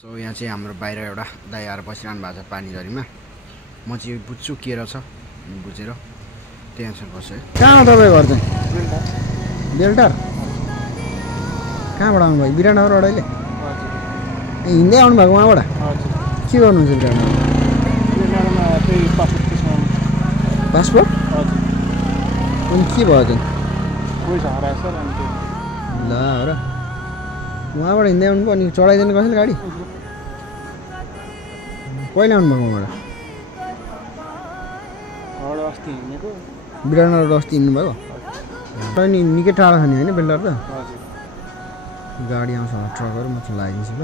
So यहाँ चाहिँ हाम्रो बाहिर एउटा दाइ आएर बसिरहनु भएको छ पानी झरीमा। म चाहिँ बुझ्छु के रहेछ बुझेर टेन्सन पर्छ है। कहाँ हो तपाईँ घर चाहिँ? बेल्टार। कहाँबाट आउनुभयो? विराटनगरबाट अहिले? ए हिँड्दै आउनुभएको उहाँबाट? के गर्नुहुन्छ विराटनगरमा? पासपोर्ट? अनि के भयो चाहिँ? ल हो र उहाँबाट हिँड्दै आउनुभयो अनि चढाइदिनु कसैले गाडी? कहिले आउनुभएको उहाँबाट? विराटनगरबाट अस्ति हिँड्नुभएको? नि निकै टाढा छ नि होइन बेल्टार त? गाडी आउँछ ट्रकहरू म चाहिँ लगाइदिन्छु ल।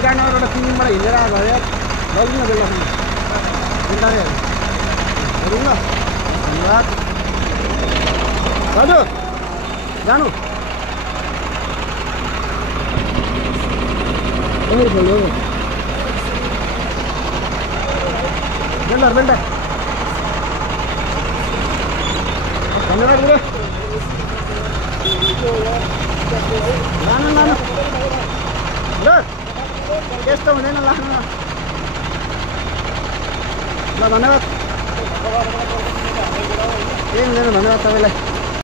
विराटनगरबाट 3 दिनबाट हिँडेर आएको भयो यार। लगिन बेलासम्म बेल्टारहरू ल। धन्यवाद दाजु जानु बेल्टार बेल्टार। धन्यवाद बुढो लानु लानु ल त्यस्तो हुँदैन लानु ल। धन्यवाद केही हुँदैन धन्यवाद तपाईँलाई।